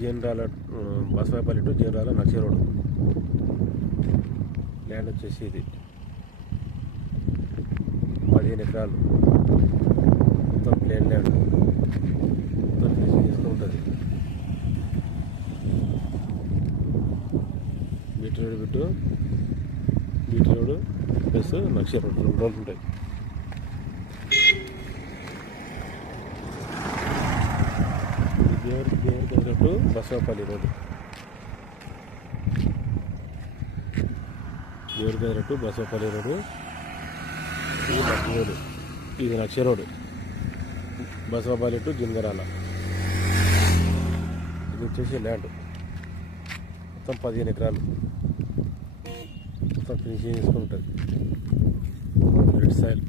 జీనరాల బసవాపల్లి to జీనరాల నక్ష road. Land వచ్చేసి ఇది 15 ఎకరాలు మొత్తం ప్లేన్ ల్యాండ్, మొత్తం ఫినిషింగ్ చేసుకుని ఉంటుంది. బీటీ రోడ్ ప్లస్ నక్ష రోడ్ 2 రోడ్లు ఉంటాయి. Devarakadra to Basavapalli road, Devarakadra to Basavapalli road. ఇది నక్ష రోడ్ బసవాపల్లి టు జింగరాల. ఇది వచ్చేసి ల్యాండ్ మొత్తం 15 ఎకరాలు, మొత్తం ఫినిషింగ్ చేసుకుని ఉంటుంది. Red soil.